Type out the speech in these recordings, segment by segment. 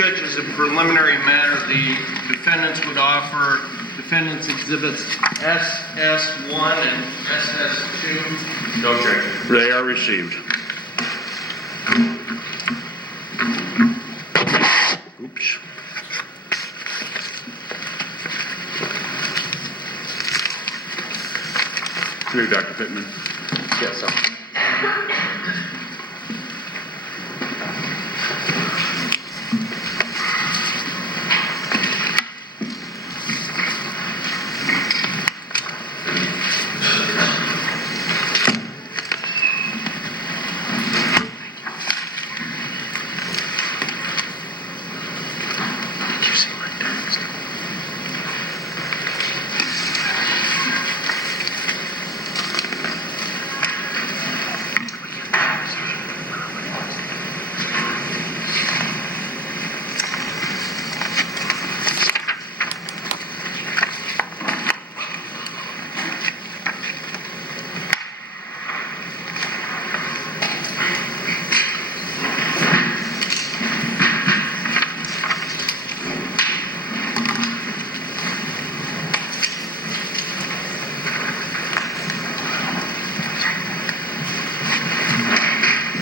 Judge, as a preliminary matter, the defendants would offer defendants exhibits SS1 and SS2. No objection. They are received. Oops. Here, Dr. Pittman. Yes, sir.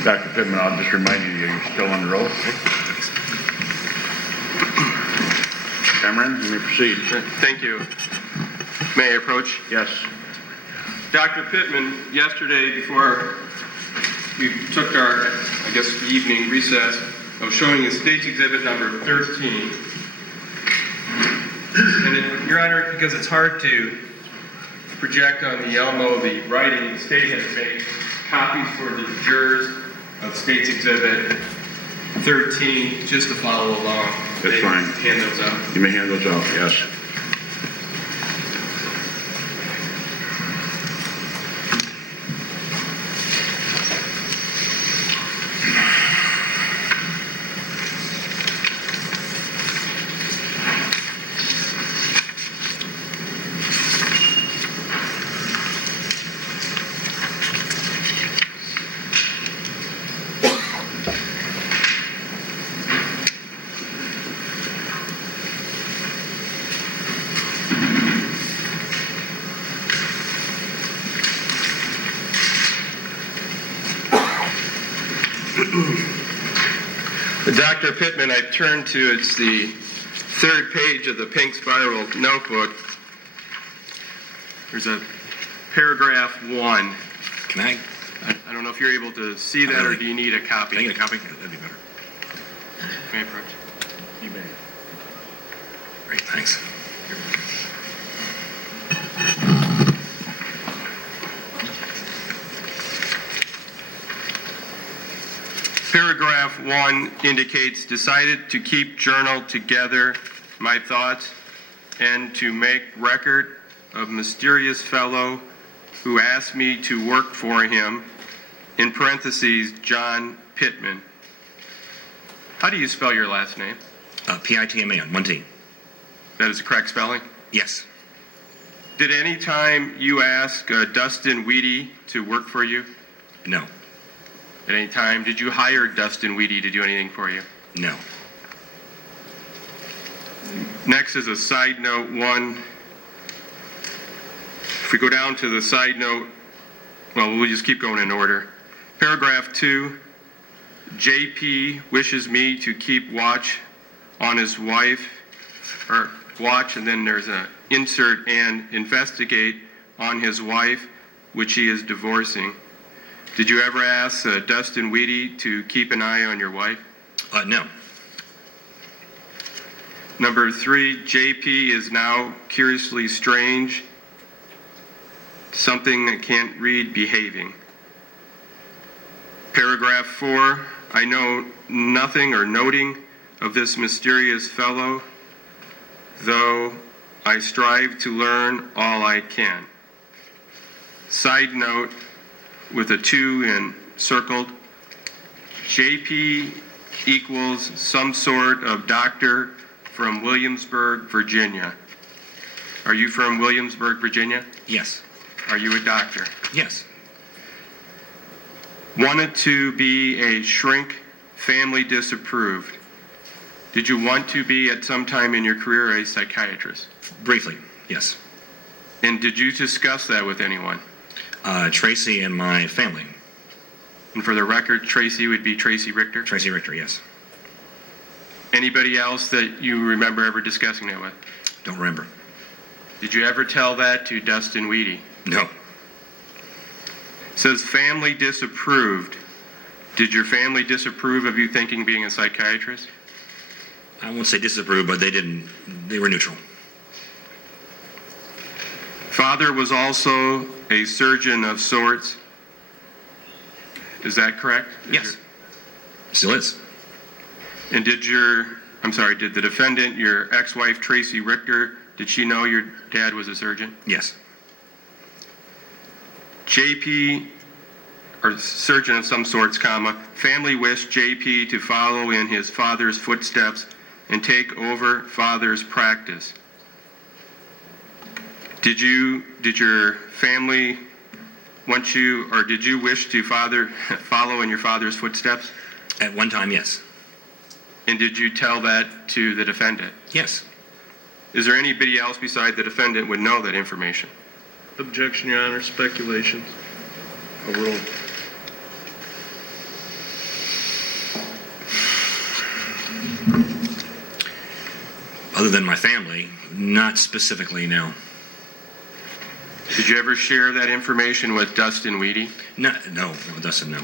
Dr. Pittman, I'll just remind you, you're still under oath. Cameron, you may proceed. Thank you. May I approach? Yes. Dr. Pittman, yesterday before we took our, I guess, evening recess, I was showing you State's Exhibit number 13. And Your Honor, because it's hard to project on the Elmo the writing, the State has made copies for the jurors of State's Exhibit 13, just to follow along. That's They fine. Hand those out. You may hand those out, yes. Dr. Pittman, I've turned to, it's the third page of the pink spiral notebook. There's a paragraph 1. Can I I don't know if you're able to see that, or do you need a copy? get a copy? That'd be better. May I approach? You may. Great, thanks. Paragraph 1 indicates, decided to keep journal together my thoughts and to make record of mysterious fellow who asked me to work for him, in parentheses, John Pittman. How do you spell your last name? P-I-T-M-A-N, 1 T. That is the correct spelling? Yes. Did any time you ask Dustin Weedy to work for you? No. At any time, did you hire Dustin Weedy to do anything for you? No. Next is a side note 1. If we go down to the side note, well, we'll just keep going in order. Paragraph 2, JP wishes me to keep watch on his wife, or watch, and then there's an insert, and investigate on his wife, which he is divorcing. Did you ever ask Dustin Weedy to keep an eye on your wife? No. Number 3, JP is now curiously strange, something I can't read, behaving. Paragraph 4, I know nothing or noting of this mysterious fellow, though I strive to learn all I can. Side note, with a 2 circled, JP equals some sort of doctor from Williamsburg, Virginia. Are you from Williamsburg, Virginia? Yes. Are you a doctor? Yes. Wanted to be a shrink, family disapproved. Did you want to be at some time in your career a psychiatrist? Briefly, yes. And did you discuss that with anyone? Tracy and my family. And for the record, Tracy would be Tracy Richter. Tracy Richter, yes. Anybody else that you remember ever discussing that with? Don't remember. Did you ever tell that to Dustin Weedy? No. It says family disapproved. Did your family disapprove of you thinking being a psychiatrist? I won't say disapprove, but they didn't. They were neutral. Father was also a surgeon of sorts. Is that correct? Yes. Still is. And did the defendant, your ex-wife Tracy Richter, did she know your dad was a surgeon? Yes. JP, or surgeon of some sorts, family wished JP to follow in his father's footsteps and take over father's practice. Did your family want you, or did you wish to follow in your father's footsteps? At one time, yes. And did you tell that to the defendant? Yes. Is there anybody else beside the defendant would know that information? Objection, Your Honor. Speculation. Overruled. Other than my family, not specifically, no. Did you ever share that information with Dustin Weedy? No, Dustin, no.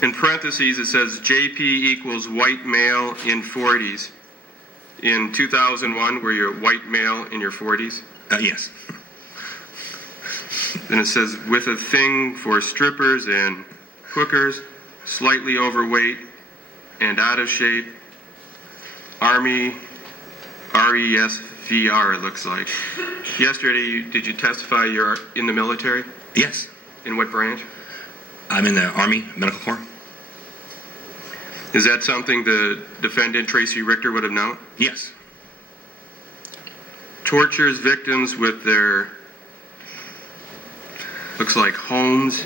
In parentheses, it says JP equals white male in 40s. In 2001, were you a white male in your 40s? Yes. Then it says with a thing for strippers and hookers, slightly overweight and out of shape. Army, RESVR, it looks like. Yesterday, did you testify you're in the military? Yes. In what branch? I'm in the Army Medical Corps. Is that something the defendant, Tracy Richter, would have known? Yes. Tortures victims with their, looks like homes,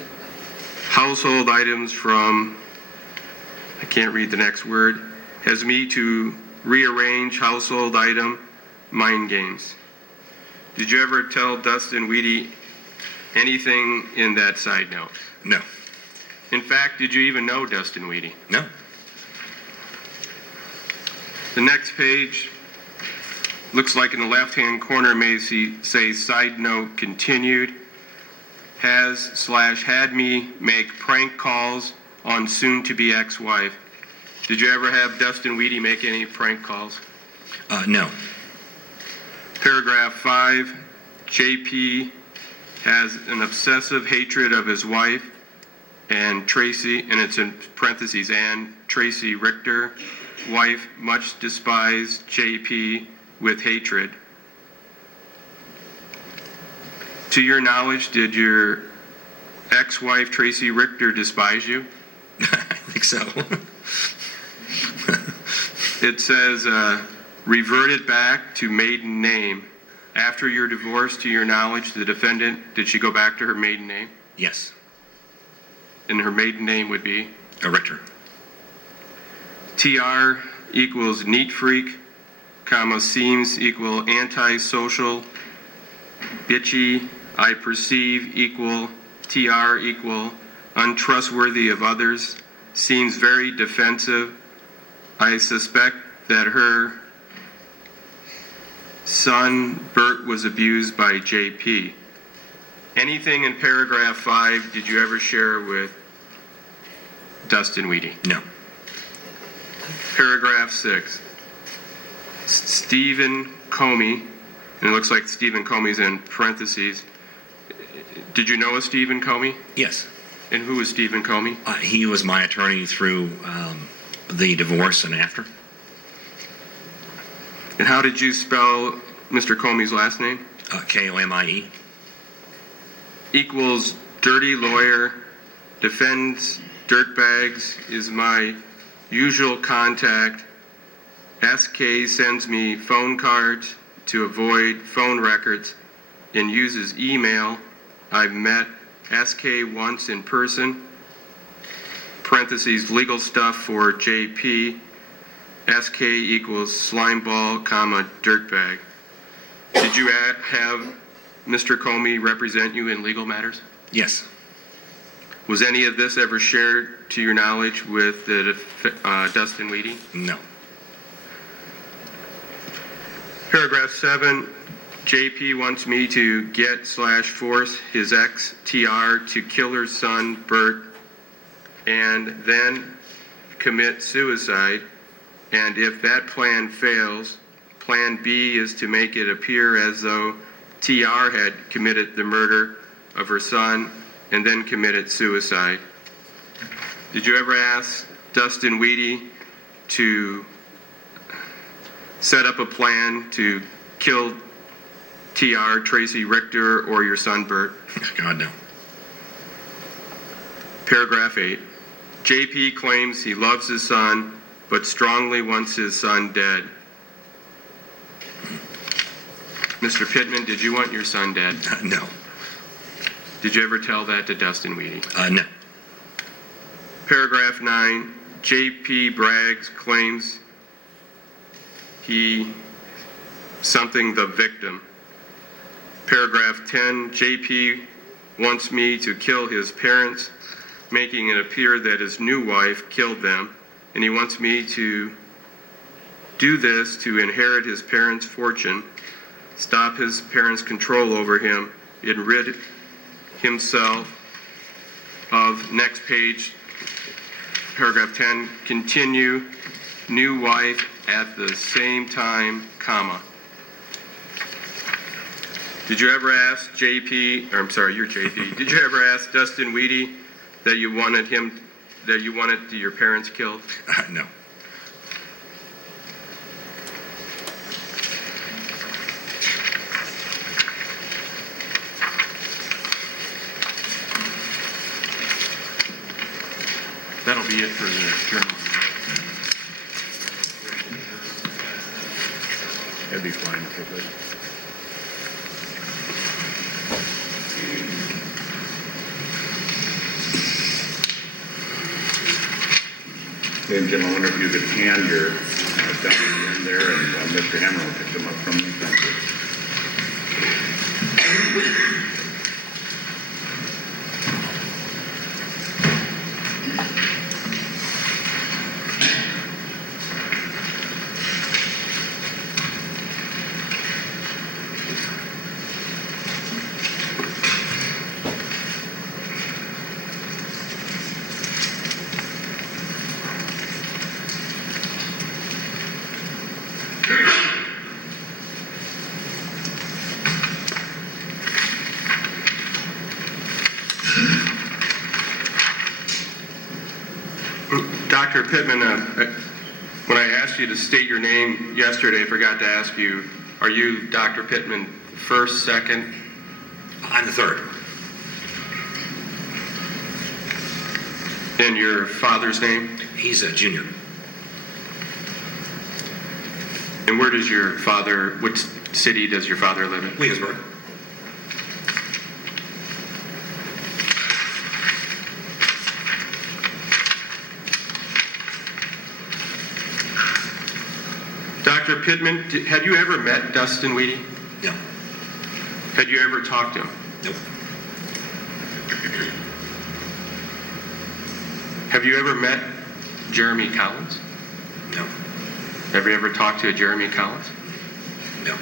household items from, I can't read the next word, has me to rearrange household item mind games. Did you ever tell Dustin Weedy anything in that side note? No. In fact, did you even know Dustin Weedy? No. The next page looks like in the left-hand corner may say side note continued. Had me make prank calls on soon-to-be ex-wife. Did you ever have Dustin Weedy make any prank calls? No. Paragraph 5, JP has an obsessive hatred of his wife and Tracy, and it's in parentheses, and Tracy Richter, wife much despised JP with hatred. To your knowledge, did your ex-wife Tracy Richter despise you? I think so. It says, reverted back to maiden name. After your divorce, to your knowledge, the defendant, did she go back to her maiden name? Yes. And her maiden name would be? Richter. TR equals neat freak, comma, seems equal antisocial, bitchy, I perceive equal, TR equal untrustworthy of others, seems very defensive. I suspect that her son, Bert, was abused by JP. Anything in paragraph 5 did you ever share with Dustin Weedy? No. Paragraph 6. Stephen Comey, and it looks like Stephen Comey's in parentheses. Did you know a Stephen Comey? Yes. And who was Stephen Comey? He was my attorney through the divorce and after. And how did you spell Mr. Comey's last name? Komie. Equals dirty lawyer, defends dirtbags, is my usual contact. SK sends me phone cards to avoid phone records and uses email. I've met SK once in person. parentheses, legal stuff for JP, SK equals slimeball, comma, dirtbag. Did you have Mr. Comey represent you in legal matters? Yes. Was any of this ever shared to your knowledge with Dustin Weedy? No. Paragraph 7, JP wants me to get/force his ex, TR, to kill her son, Bert, and then commit suicide. And if that plan fails, plan B is to make it appear as though TR had committed the murder of her son and then committed suicide. Did you ever ask Dustin Weedy to set up a plan to kill TR, Tracy Richter, or your son, Bert? God, no. Paragraph 8. JP claims he loves his son, but strongly wants his son dead. Mr. Pittman, did you want your son dead? No. Did you ever tell that to Dustin Weedy? No. Paragraph 9. JP brags, claims he something the victim. Paragraph 10. JP wants me to kill his parents, making it appear that his new wife killed them, and he wants me to do this to inherit his parents' fortune, stop his parents' control over him, and rid himself of, next page, paragraph 10, continue, new wife at the same time, comma. Did you ever ask JP, or I'm sorry, you're JP, did you ever ask Dustin Weedy that you wanted your parents killed? No. That'll be it for the journal. That'd be fine, okay, good. Ladies and gentlemen, I wonder if you could hand your document in there, and Mr. Hammer will pick them up from me. Thank you. Dr. Pittman, when I asked you to state your name yesterday, I forgot to ask you, are you Dr. Pittman first, second? I'm the third. And your father's name? He's a junior. And where does your father, which city does your father live in? Williamsburg. Dr. Pittman, had you ever met Dustin Weedy? No. Had you ever talked to him? Nope. Have you ever met Jeremy Collins? No. Have you ever talked to Jeremy Collins? No.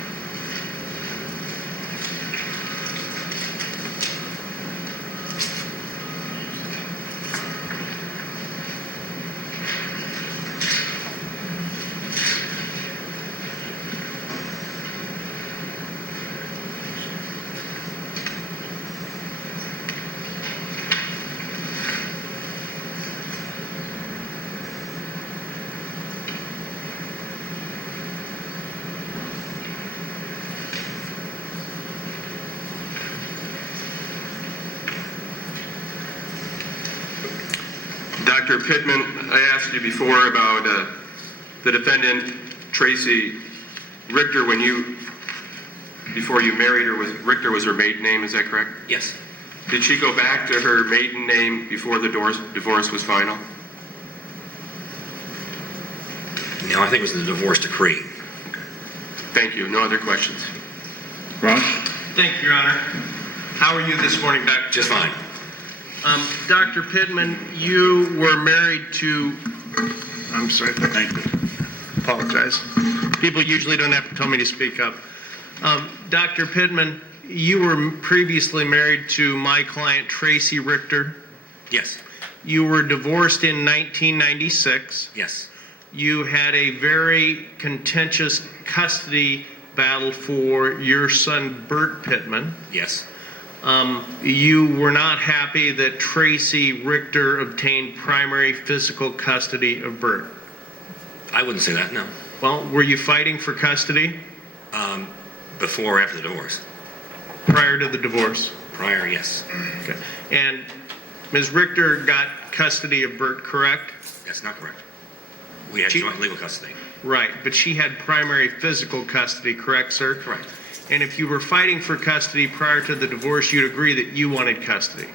Dr. Pittman, I asked you before about the defendant, Tracy Richter, before you married her, Richter was her maiden name, is that correct? Yes. Did she go back to her maiden name before the divorce was final? No, I think it was the divorce decree. Thank you. No other questions. Ross? Thank you, Your Honor. How are you this morning, Dr.? Just fine. Dr. Pittman, you were married to, I'm sorry, Thank you. apologize. People usually don't have to tell me to speak up. Dr. Pittman, you were previously married to my client, Tracy Richter. Yes. You were divorced in 1996. Yes. You had a very contentious custody battle for your son, Bert Pittman. Yes. You were not happy that Tracy Richter obtained primary physical custody of Bert. I wouldn't say that, no. Well, were you fighting for custody Before or after the divorce? prior to the divorce? Prior, yes. Okay. And Ms. Richter got custody of Bert, correct? That's not correct. We had She- joint legal custody. Right, but she had primary physical custody, correct, sir? Correct. And if you were fighting for custody prior to the divorce, you'd agree that you wanted custody.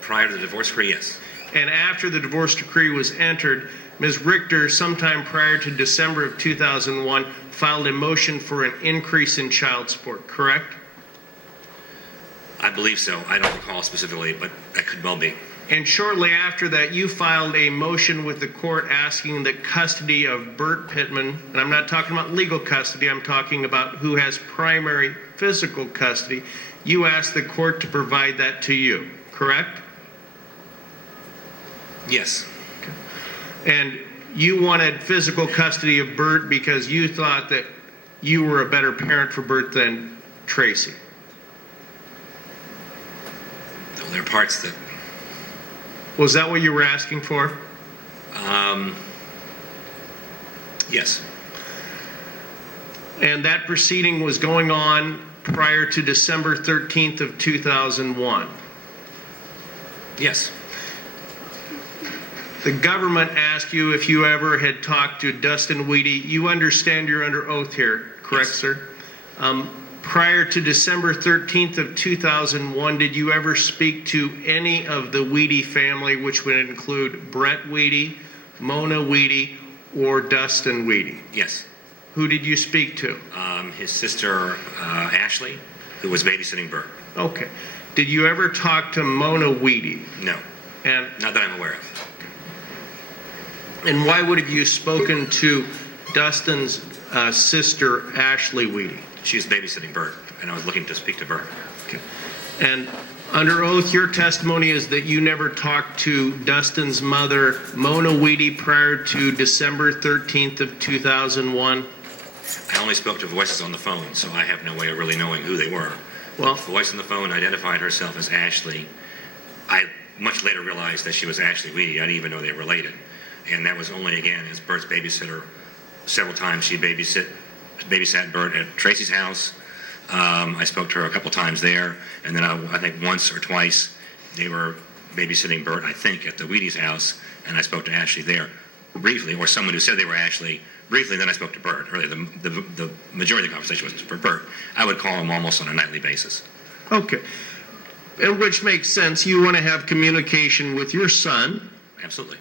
Prior to the divorce decree, yes. And after the divorce decree was entered, Ms. Richter, sometime prior to December of 2001, filed a motion for an increase in child support, correct? I believe so. I don't recall specifically, but that could well be. And shortly after that, you filed a motion with the court asking that custody of Bert Pittman, and I'm not talking about legal custody, I'm talking about who has primary physical custody, you asked the court to provide that to you, correct? Yes. And you wanted physical custody of Bert because you thought that you were a better parent for Bert than Tracy. Though there are parts that, Was that what you were asking for? yes. And that proceeding was going on prior to December 13th of 2001. Yes. The government asked you if you ever had talked to Dustin Weedy. You understand you're under oath here, correct, Yes. sir? Prior to December 13th of 2001, did you ever speak to any of the Weedy family, which would include Brett Weedy, Mona Weedy, or Dustin Weedy? Yes. Who did you speak to? His sister, Ashley, who was babysitting Bert. Okay. Did you ever talk to Mona Weedy? No. And Not that I'm aware of. And why would have you spoken to Dustin's sister, Ashley Weedy? She was babysitting Bert, and I was looking to speak to Bert. Okay. And under oath, your testimony is that you never talked to Dustin's mother, Mona Weedy, prior to December 13th of 2001? I only spoke to voices on the phone, so I have no way of really knowing who they were. Well- The voice on the phone identified herself as Ashley. I much later realized that she was Ashley Weedy. I didn't even know they were related. And that was only, again, as Bert's babysitter. Several times she babysat Bert at Tracy's house. I spoke to her a couple times there. And then I think once or twice they were babysitting Bert, I think, at the Weedy's house. And I spoke to Ashley there briefly, or someone who said they were Ashley briefly. Then I spoke to Bert. Really, the majority of the conversation was for Bert. I would call him almost on a nightly basis. Okay. And which makes sense. You want to have communication with your son. Absolutely.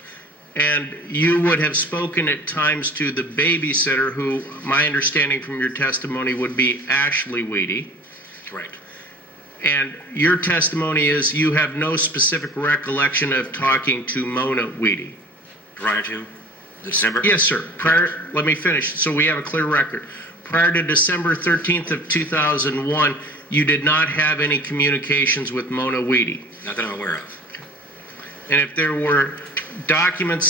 And you would have spoken at times to the babysitter, who, my understanding from your testimony, would be Ashley Weedy. Correct. And your testimony is you have no specific recollection of talking to Mona Weedy. Prior to December? Yes, sir. Let me finish so we have a clear record. Prior to December 13th of 2001, you did not have any communications with Mona Weedy. Not that I'm aware of. And if there were documents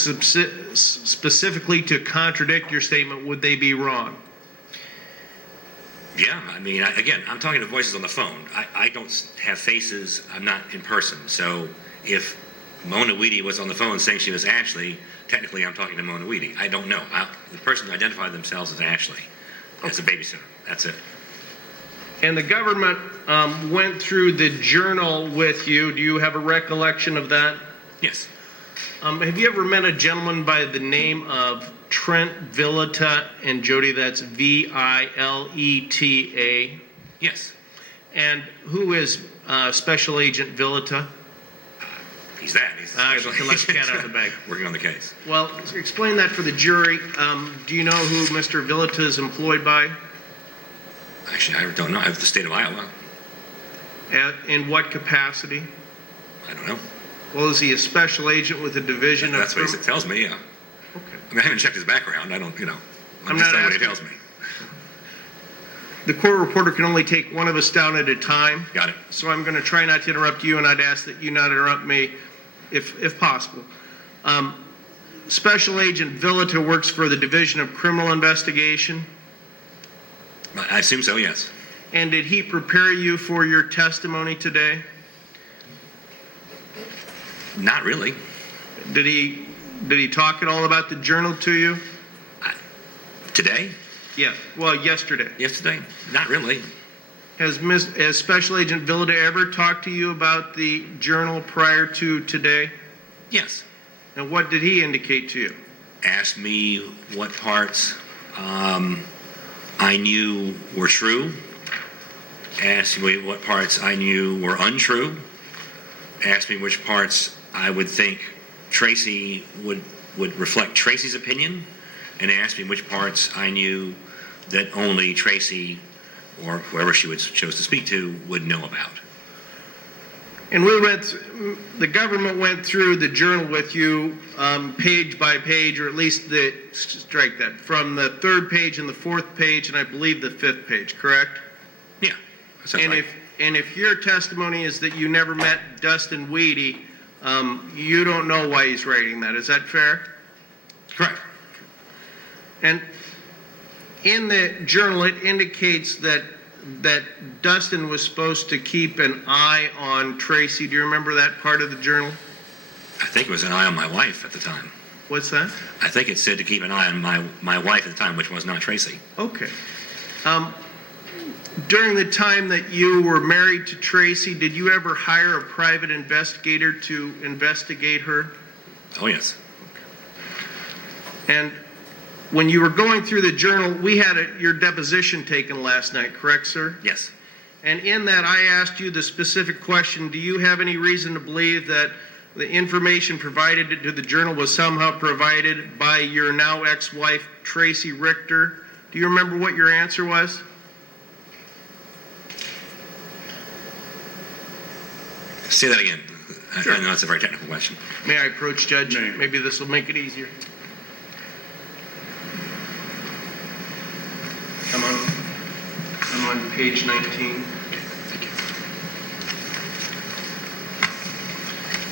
specifically to contradict your statement, would they be wrong? Yeah, I mean, again, I'm talking to voices on the phone. I don't have faces. I'm not in person. So if Mona Weedy was on the phone saying she was Ashley, technically I'm talking to Mona Weedy. I don't know. The person identified themselves as Ashley, as a babysitter. That's it. And the government went through the journal with you. Do you have a recollection of that? Yes. Have you ever met a gentleman by the name of Trent Villeta? And Jody, that's Vileta. Yes. And who is Special Agent Villeta? He's that. He's a special Let the agent cat out of the bag. working on the case. Well, explain that for the jury. Do you know who Mr. Villata is employed by? Actually, I don't know. I have the state of Iowa. In what capacity? I don't know. Well, is he a special agent with a division of... That's what he tells me, yeah. Okay. I mean, I haven't checked his background. I don't, I'm I'm just not telling what he asking- tells me. The court reporter can only take one of us down at a time. Got it. So I'm going to try not to interrupt you, and I'd ask that you not interrupt me if possible. Special Agent Villata works for the Division of Criminal Investigation. I assume so, yes. And did he prepare you for your testimony today? Not really. Did he talk at all about the journal to you? Today? Yeah. Well, yesterday. Yesterday? Not really. Has Special Agent Villata ever talked to you about the journal prior to today? Yes. And what did he indicate to you? Asked me what parts I knew were true. Asked me what parts I knew were untrue. Asked me which parts I would think Tracy would reflect Tracy's opinion, and asked me which parts I knew that only Tracy or whoever she would chose to speak to would know about. And the government went through the journal with you page by page, or at least strike that, from the third page and the fourth page, and I believe the fifth page, correct? Yeah, that sounds right. And if your testimony is that you never met Dustin Weedy, you don't know why he's writing that. Is that fair? Correct. And in the journal, it indicates that Dustin was supposed to keep an eye on Tracy. Do you remember that part of the journal? I think it was an eye on my wife at the time. What's that? I think it said to keep an eye on my wife at the time, which was not Tracy. Okay. During the time that you were married to Tracy, did you ever hire a private investigator to investigate her? Oh, yes. And when you were going through the journal, we had your deposition taken last night, correct, sir? Yes. And in that, I asked you the specific question, do you have any reason to believe that the information provided to the journal was somehow provided by your now ex-wife, Tracy Richter? Do you remember what your answer was? Say that again. Sure. I know it's a very technical question. May I approach, Judge? May. Maybe this will make it easier. I'm on page 19.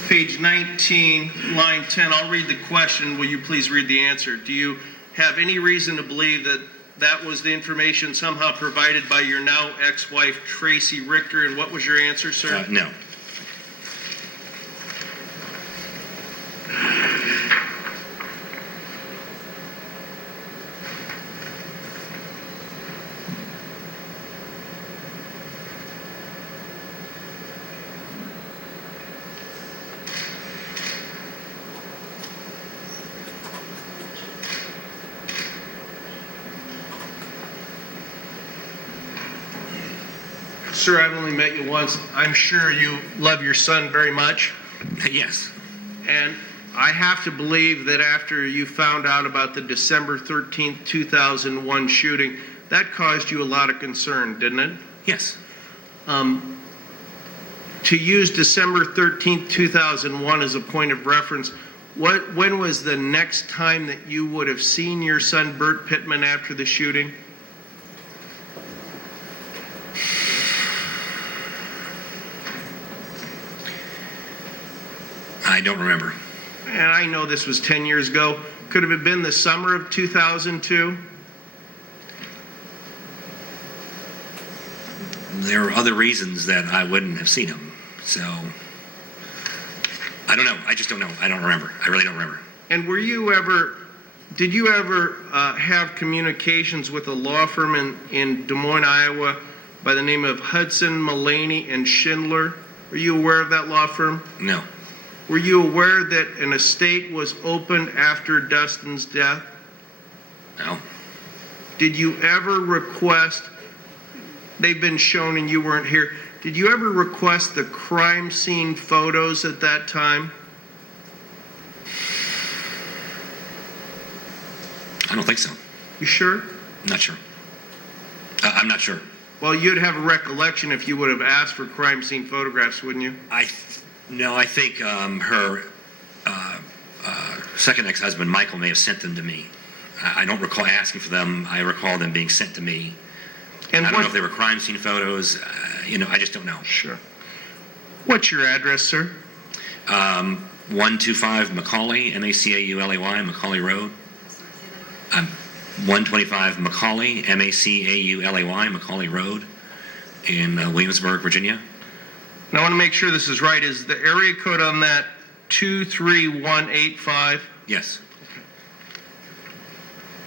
Page 19, line 10, I'll read the question. Will you please read the answer? Do you have any reason to believe that that was the information somehow provided by your now ex-wife, Tracy Richter? And what was your answer, sir? No. Sir, I've only met you once. I'm sure you love your son very much. Yes. And I have to believe that after you found out about the December 13th, 2001 shooting, that caused you a lot of concern, didn't it? Yes. To use December 13th, 2001 as a point of reference, when was the next time that you would have seen your son, Bert Pittman, after the shooting? I don't remember. And I know this was 10 years ago. Could have it been the summer of 2002? There were other reasons that I wouldn't have seen him. So, I don't know. I just don't know. I don't remember. I really don't remember. And did you ever have communications with a law firm in Des Moines, Iowa by the name of Hudson, Mullaney, and Schindler? Are you aware of that law firm? No. Were you aware that an estate was opened after Dustin's death? No. Did you ever request, they've been shown and you weren't here, Did you ever request the crime scene photos at that time? I don't think so. You sure? Not sure. I'm not sure. Well, you'd have a recollection if you would have asked for crime scene photographs, wouldn't you? No, I think her second ex-husband, Michael, may have sent them to me. I don't recall asking for them. I recall them being sent to me. And I don't know if they were crime scene photos. I just don't know. Sure. What's your address, sir? 125 Macaulay, M-A-C-A-U-L-A-Y, Macaulay Road. 125 Macaulay, M-A-C-A-U-L-A-Y, Macaulay Road in Williamsburg, Virginia. And I want to make sure this is right. Is the area code on that 23185? Yes.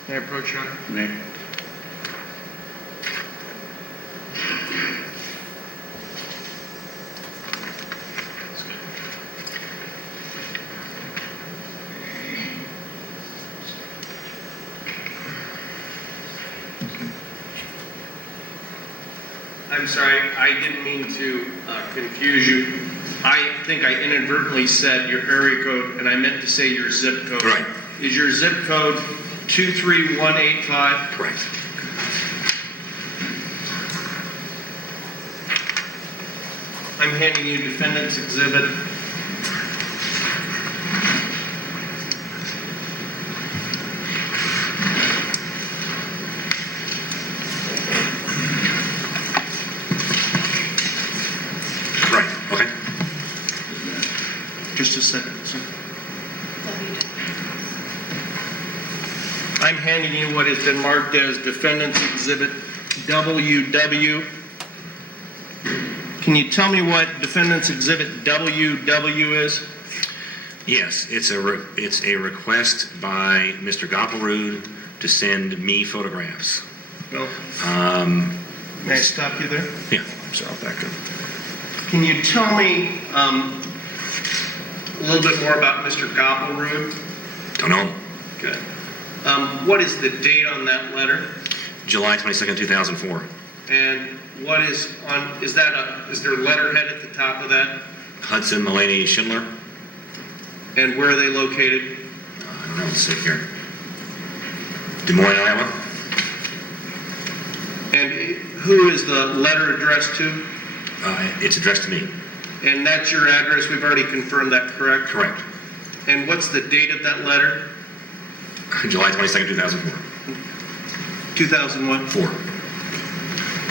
May I approach you? Nick? I'm sorry, I didn't mean to confuse you. I think I inadvertently said your area code, and I meant to say your zip code. Right. Is your zip code 23185? Correct. I'm handing you defendant's exhibit. Right. Okay. Just a second, sir. I'm handing you what has been marked as defendant's exhibit WW. Can you tell me what defendant's exhibit WW is? Yes, it's a request by Mr. Goplerud to send me photographs. Well, may I stop you there? Yeah. I'm sorry, I'll back up. Can you tell me a little bit more about Mr. Goplerud? Don't know. Good. What is the date on that letter? July 22nd, 2004. And what is on, is there letterhead at the top of that? Hudson Mulaney Schindler. And where are they located? I don't know. Let's see here. Des Moines, Iowa. And who is the letter addressed to? It's addressed to me. And that's your address? We've already confirmed that, correct? Correct. And what's the date of that letter? July 22nd, 2004. 2001? 4.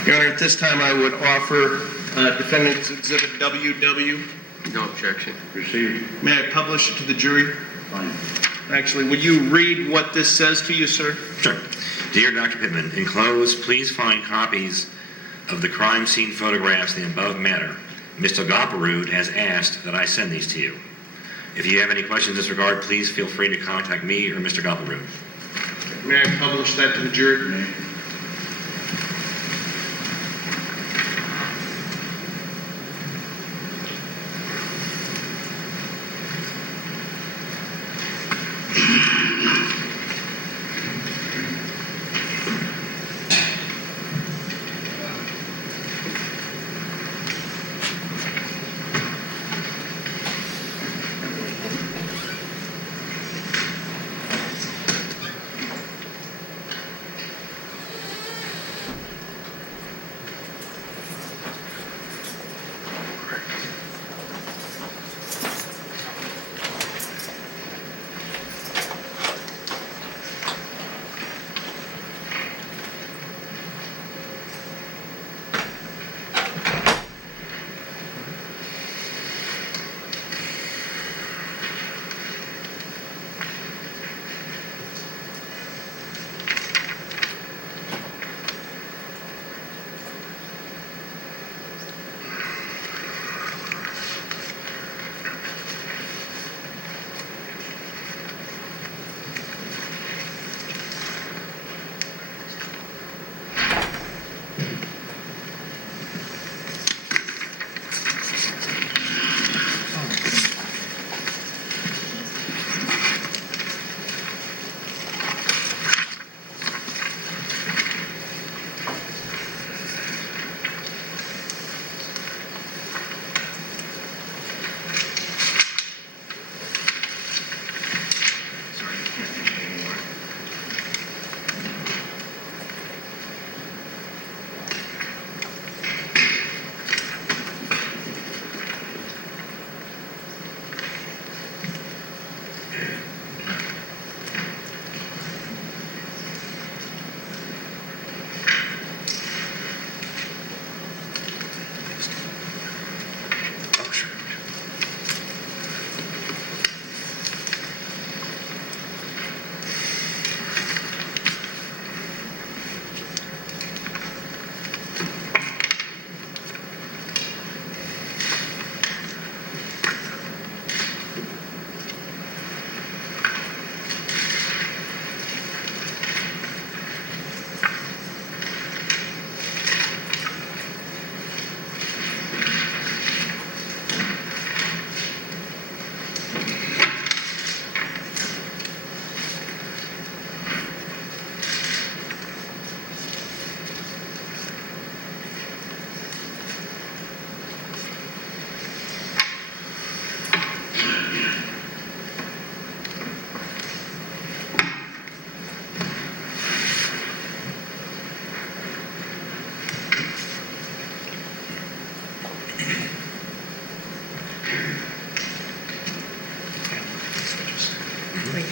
Your Honor, at this time I would offer defendant's exhibit WW. No objection. Received. May I publish it to the jury? Fine. Actually, would you read what this says to you, sir? Sure. Dear Dr. Pittman, enclosed, please find copies of the crime scene photographs in the above matter. Mr. Goplerud has asked that I send these to you. If you have any questions in this regard, please feel free to contact me or Mr. Goplerud. May I publish that to the jury? Nick?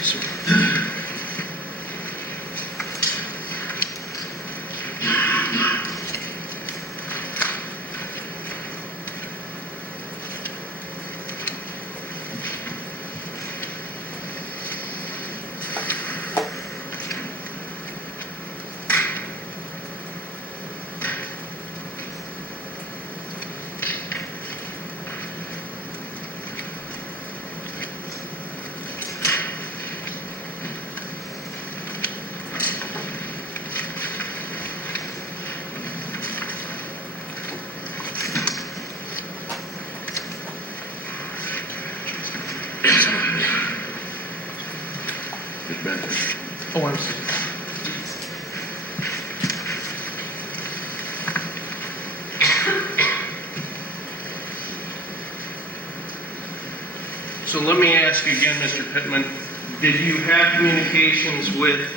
sir. Ms. Benson? Oh, I'm sorry. So let me ask you again, Mr. Pittman, did you have communications with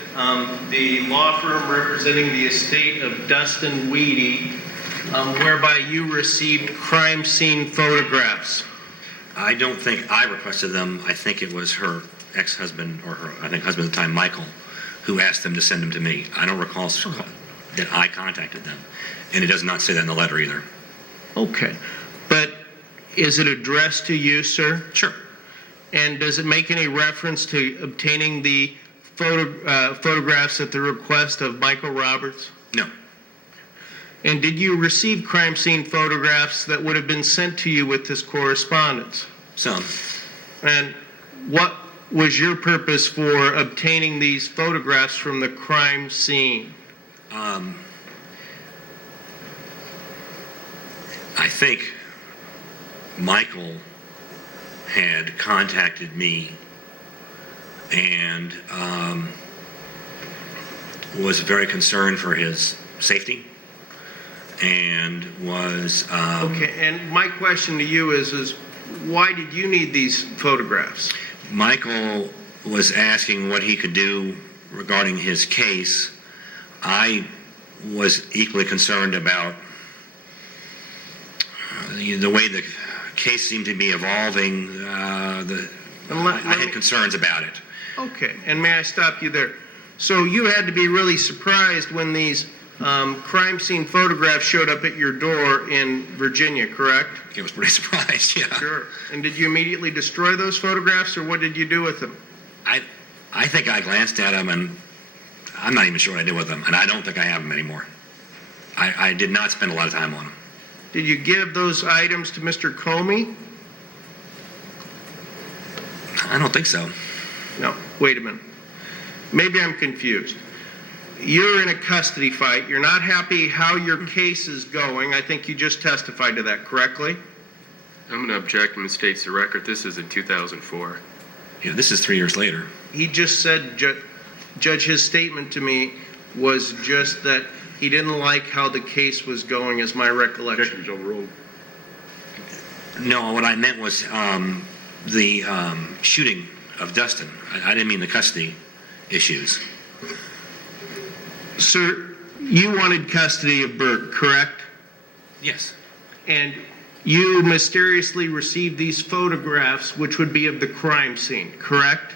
the law firm representing the estate of Dustin Weedy, whereby you received crime scene photographs? I don't think I requested them. I think it was her ex-husband, or her, I think, husband at the time, Michael, who asked them to send them to me. I don't recall that I contacted them. And it does not say that in the letter either. Okay. But is it addressed to you, sir? Sure. And does it make any reference to obtaining the photographs at the request of Michael Roberts? No. And did you receive crime scene photographs that would have been sent to you with this correspondence? Some. And what was your purpose for obtaining these photographs from the crime scene? I think Michael had contacted me and was very concerned for his safety and was... Okay, and my question to you is why did you need these photographs? Michael was asking what he could do regarding his case. I was equally concerned about the way the case seemed to be evolving. I had concerns about it. Okay, and may I stop you there? So you had to be really surprised when these crime scene photographs showed up at your door in Virginia, correct? I was pretty surprised, yeah. Sure. And did you immediately destroy those photographs, or what did you do with them? I think I glanced at them, and I'm not even sure what I did with them, and I don't think I have them anymore. I did not spend a lot of time on them. Did you give those items to Mr. Comey? I don't think so. No, wait a minute. Maybe I'm confused. You're in a custody fight. You're not happy how your case is going. I think you just testified to that, correctly? I'm going to object and misstates the record. This is in 2004. Yeah, this is 3 years later. He just said, Judge, his statement to me was just that he didn't like how the case was going, is my recollection. Objections overruled. No, what I meant was the shooting of Dustin. I didn't mean the custody issues. Sir, you wanted custody of Bert, correct? Yes. And you mysteriously received these photographs, which would be of the crime scene, correct?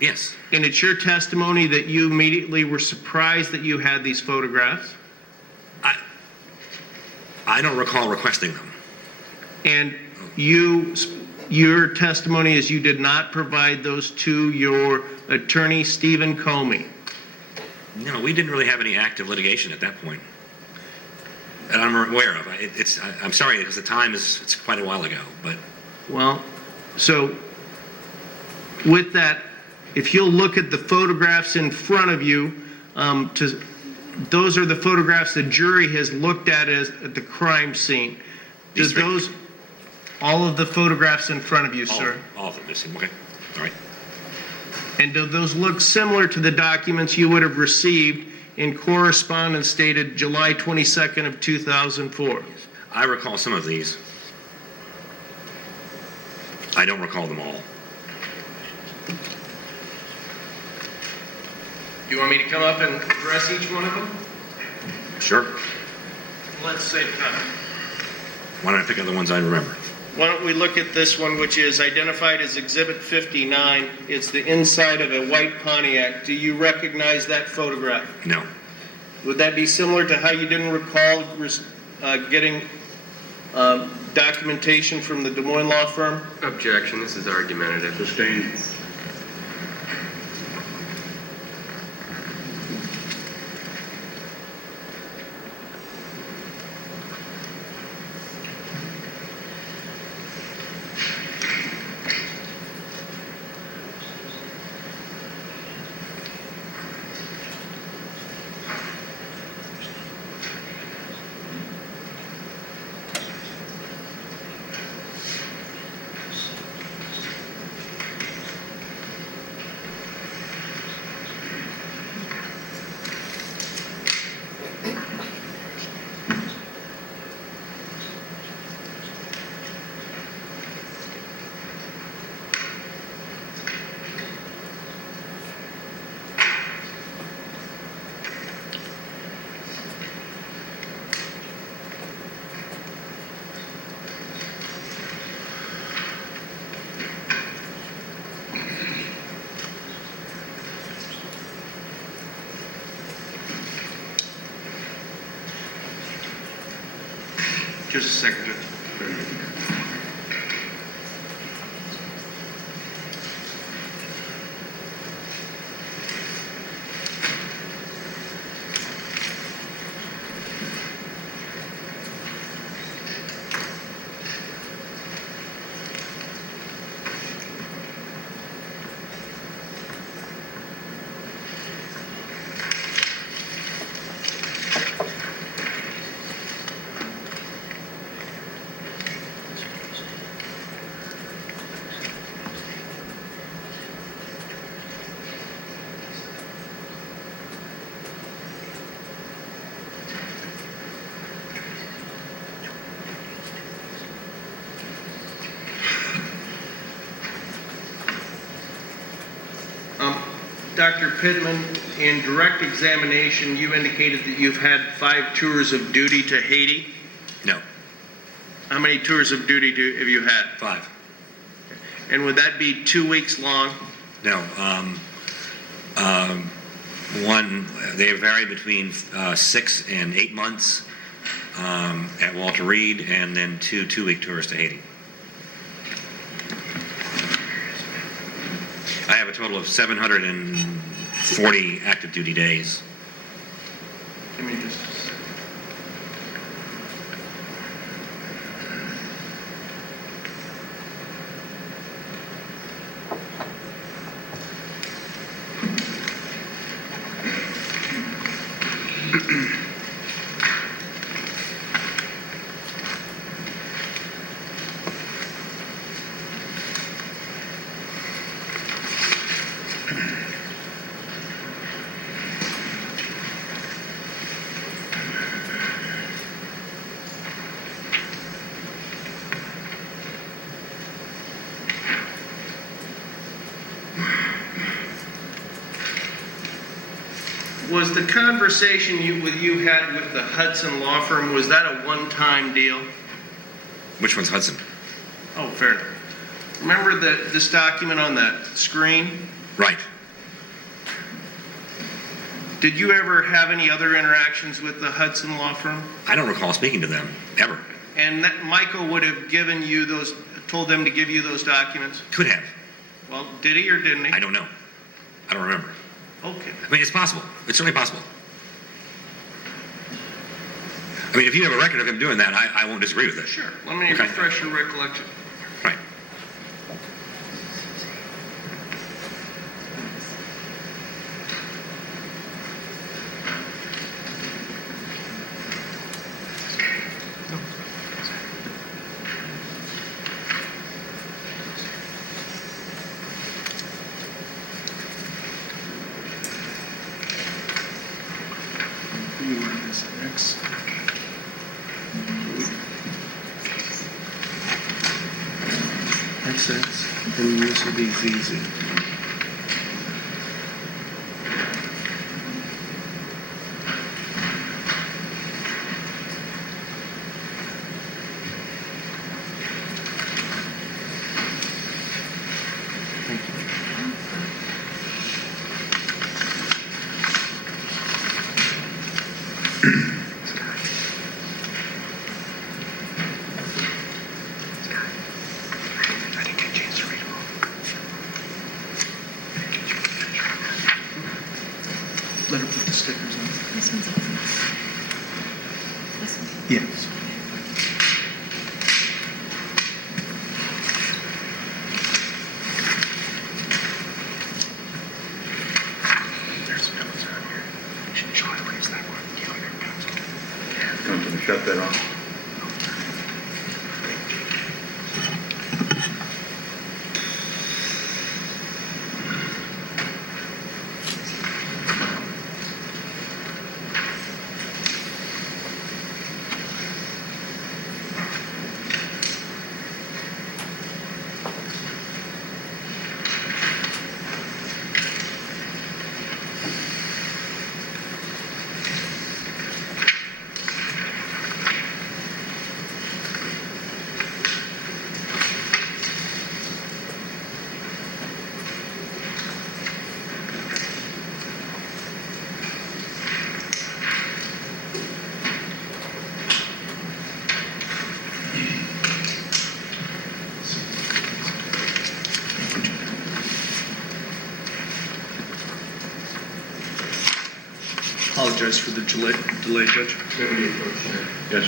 Yes. And it's your testimony that you immediately were surprised that you had these photographs? I don't recall requesting them. And your testimony is you did not provide those to your attorney, Stephen Comey? No, we didn't really have any active litigation at that point. And I'm aware of. I'm sorry, because the time it's quite a while ago, but... Well, so with that, if you'll look at the photographs in front of you, those are the photographs the jury has looked at at the crime scene. Does those, all of the photographs in front of you, sir? All of them, okay. All right. And do those look similar to the documents you would have received in correspondence dated July 22nd of 2004? I recall some of these. I don't recall them all. Do you want me to come up and address each one of them? Sure. Let's save time. Why don't I pick up the ones I remember? Why don't we look at this one, which is identified as Exhibit 59. It's the inside of a white Pontiac. Do you recognize that photograph? No. Would that be similar to how you didn't recall getting documentation from the Des Moines law firm? Objection, this is argumentative. Sustained. Just a second, Judge. Dr. Pittman, in direct examination, you indicated that you've had 5 tours of duty to Haiti. No. How many tours of duty have you had? 5. And would that be 2 weeks long? No. One, they vary between 6 and 8 months at Walter Reed, and then 2 2-week tours to Haiti. I have a total of 740 active duty days. Give me just a second. Was the conversation you had with the Hudson law firm, was that a one-time deal? Which one's Hudson? Oh, fair enough. Remember this document on the screen? Right. Did you ever have any other interactions with the Hudson law firm? I don't recall speaking to them, ever. And that Michael would have given you told them to give you those documents? Could have. Well, did he or didn't he? I don't know. I don't remember. Okay. I mean, it's possible. It's certainly possible. I mean, if you have a record of him doing that, I won't disagree with it. Sure. Let me refresh your recollection. Right. You want this X? XX, and this will be ZZ. stickers on. This one's open. This one. Yes. There's notes on here. She'll erase that one. Get on your pencil. Come to shut that off. Apologize for the delay, Judge. Yes.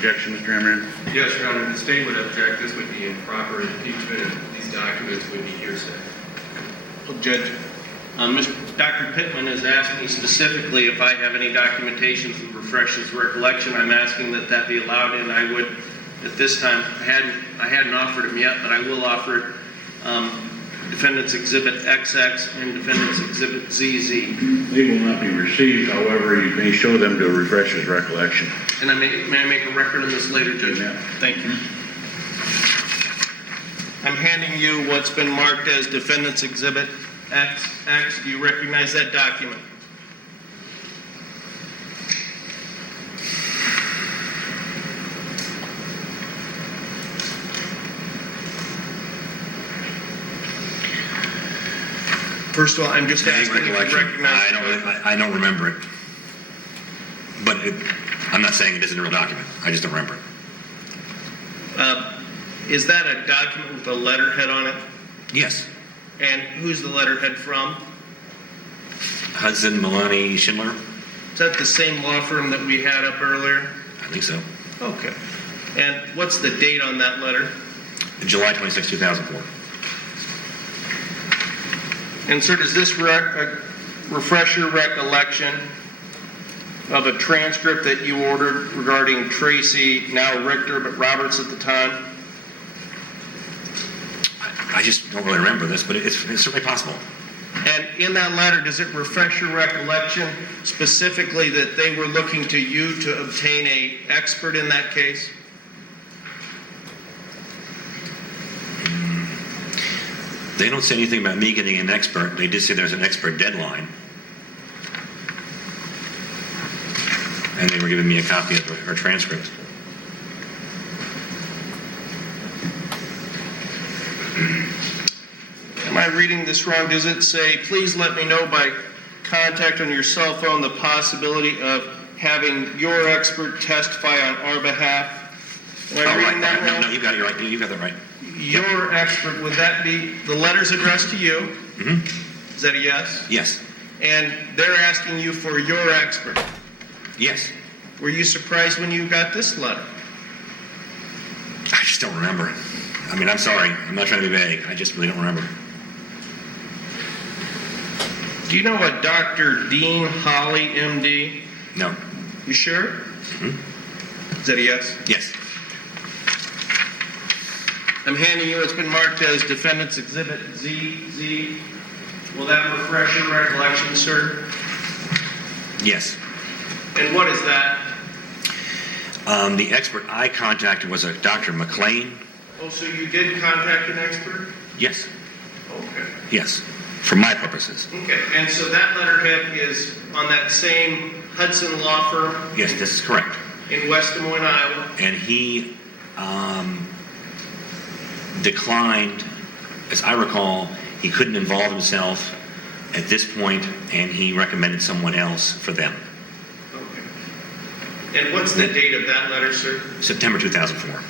objection, Mr. Hammerman? Yes, Your Honor, the state would object. This would be improper impeachment, and these documents would be hearsay. Well, Judge, Dr. Pittman has asked me specifically if I have any documentation that refreshes recollection. I'm asking that that be allowed, and I would, at this time, I hadn't offered him yet, but I will offer it. Defendant's Exhibit XX and Defendant's Exhibit ZZ. They will not be received, however, you may show them to refresh his recollection. And may I make a record of this later, Judge? Yeah. Thank you. I'm handing you what's been marked as Defendant's Exhibit XX. Do you recognize that document? First of all, I'm just asking if you recognize. I don't remember it. But I'm not saying it isn't a real document. I just don't remember it. Is that a document with a letterhead on it? Yes. And who's the letterhead from? Hudson, Milani, Schindler? Is that the same law firm that we had up earlier? I think so. Okay. And what's the date on that letter? July 26, 2004. And sir, does this refresh your recollection of a transcript that you ordered regarding Tracy, now Richter, but Roberts at the time? I just don't really remember this, but it's certainly possible. And in that letter, does it refresh your recollection specifically that they were looking to you to obtain an expert in that case? They don't say anything about me getting an expert. They did say there's an expert deadline. And they were giving me a copy of her transcript. Am I reading this wrong? Does it say, please let me know by contact on your cell phone the possibility of having your expert testify on our behalf? Am I reading that wrong? No, you got it right. You got that right. Your expert, would that be, the letter's addressed to you? Mm-hmm. Is that a yes? Yes. And they're asking you for your expert. Yes. Were you surprised when you got this letter? I just don't remember. I mean, I'm sorry. I'm not trying to be vague. I just really don't remember. Do you know a Dr. Dean Holly, MD? No. You sure? Mm-hmm. Is that a yes? Yes. I'm handing you what's been marked as Defendant's Exhibit ZZ. Will that refresh your recollection, sir? Yes. And what is that? The expert I contacted was a Dr. McLean. Oh, so you did contact an expert? Yes. Okay. Yes. For my purposes. Okay, and so that letterhead is on that same Hudson law firm? Yes, this is correct. In West Des Moines, Iowa? And he declined, as I recall, he couldn't involve himself at this point, and he recommended someone else for them. Okay. And what's the date of that letter, sir? September 2004.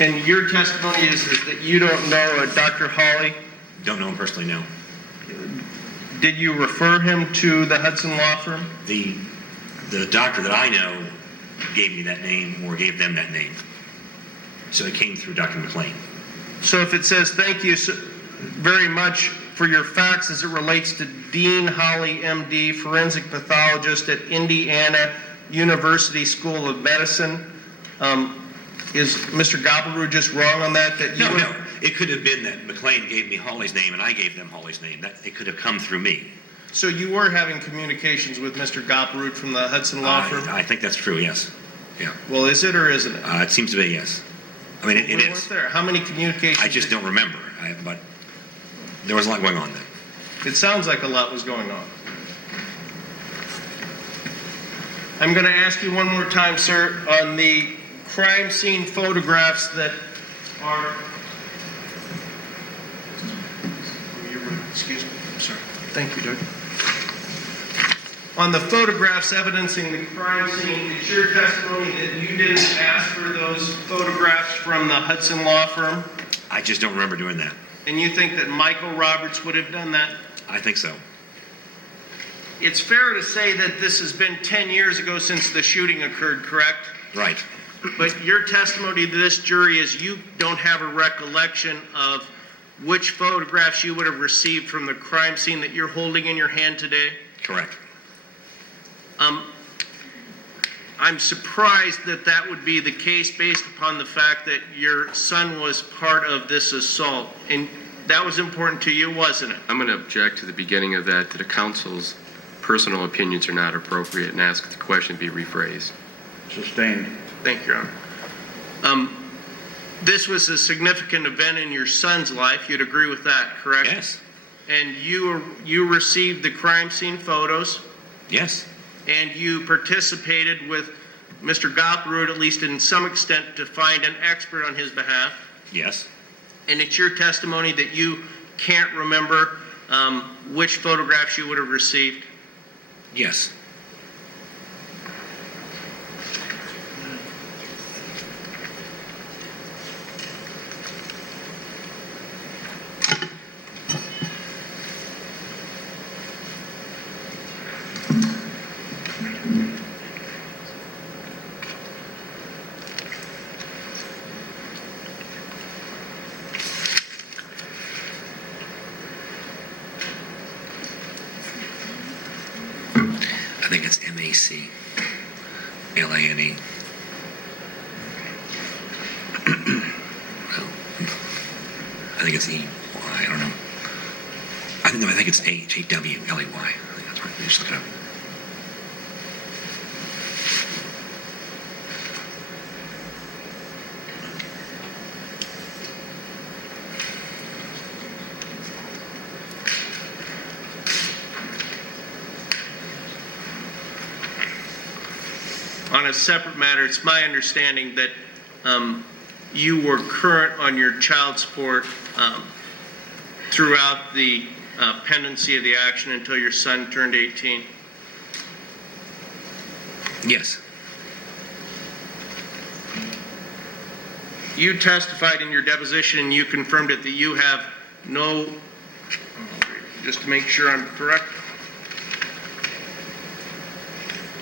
And your testimony is that you don't know Dr. Hawley? Don't know him personally, no. Did you refer him to the Hudson law firm? The doctor that I know gave me that name or gave them that name. So it came through Dr. McLean. So if it says, thank you very much for your facts as it relates to Dean Holly, MD, forensic pathologist at Indiana University School of Medicine, is Mr. Goblerud just wrong on that? No. It could have been that McLean gave me Hawley's name and I gave them Hawley's name. It could have come through me. So you were having communications with Mr. Goblerud from the Hudson law firm? I think that's true, yes. Yeah. Well, is it or isn't it? It seems to be, yes. I mean, it We is. weren't there. How many communications? I just don't remember, but there was a lot going on then. It sounds like a lot was going on. I'm going to ask you one more time, sir, on the crime scene photographs that are... Excuse me. I'm sorry. Thank you, Doug. On the photographs evidencing the crime scene, it's your testimony that you didn't ask for those photographs from the Hudson law firm? I just don't remember doing that. And you think that Michael Roberts would have done that? I think so. it's fair to say that this has been 10 years ago since the shooting occurred, correct? Right. But your testimony to this jury is you don't have a recollection of which photographs you would have received from the crime scene that you're holding in your hand today? Correct. I'm surprised that that would be the case based upon the fact that your son was part of this assault. And that was important to you, wasn't it? I'm going to object to the beginning of that, that the council's personal opinions are not appropriate, and ask that the question be rephrased. Sustained. Thank you, Your Honor. This was a significant event in your son's life. You'd agree with that, correct? Yes. And you received the crime scene photos, Yes. and you participated with Mr. Gopperud, at least in some extent, to find an expert on his behalf. Yes. And it's your testimony that you can't remember which photographs you would have received. Yes. I think it's MACLANE. Well, I think it's EY. I don't know. I think it's HAWLEY. I think that's right. Just look it up. On a separate matter, it's my understanding that you were current on your child support throughout the pendency of the action until your son turned 18. Yes. You testified in your deposition, and you confirmed it, that you have no, just to make sure I'm correct,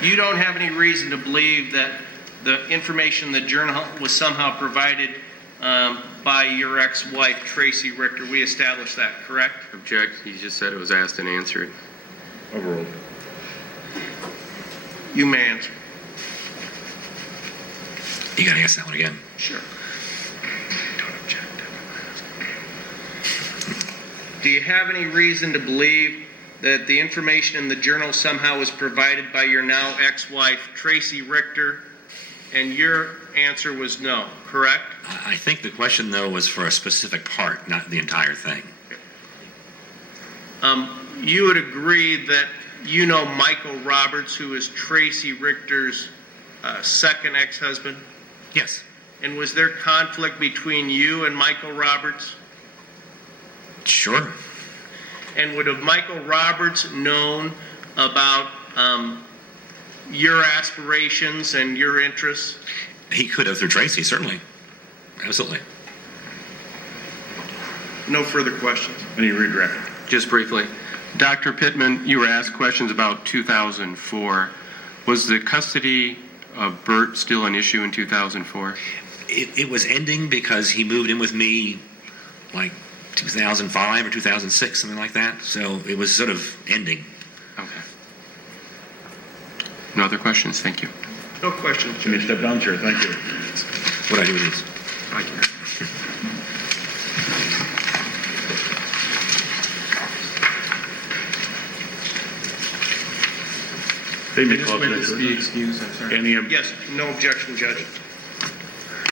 you don't have any reason to believe that the information in the journal was somehow provided by your ex-wife, Tracy Richter. We established that, correct? Object. He just said it was asked and answered. Overruled. You may answer. You got to ask that one again. Sure. Do you have any reason to believe that the information in the journal somehow was provided by your now ex-wife, Tracy Richter? And your answer was no, correct? I think the question, though, was for a specific part, not the entire thing. You would agree that you know Michael Roberts, who is Tracy Richter's second ex-husband? Yes. And was there conflict between you and Michael Roberts? Sure. And would have Michael Roberts known about your aspirations and your interests? He could have through Tracy, certainly. Absolutely. No further questions. Any redirect? Just briefly, Dr. Pittman, you were asked questions about 2004. Was the custody of Bert still an issue in 2004? It was ending because he moved in with me like 2005 or 2006, something like that. So it was sort of ending. Okay. No other questions? Thank you. No questions, Can you Judge. step down, sir? Thank you. What do I do with these? Thank you. They may close Witness this. be excused, I'm sorry. Any, Yes, no objection, Judge.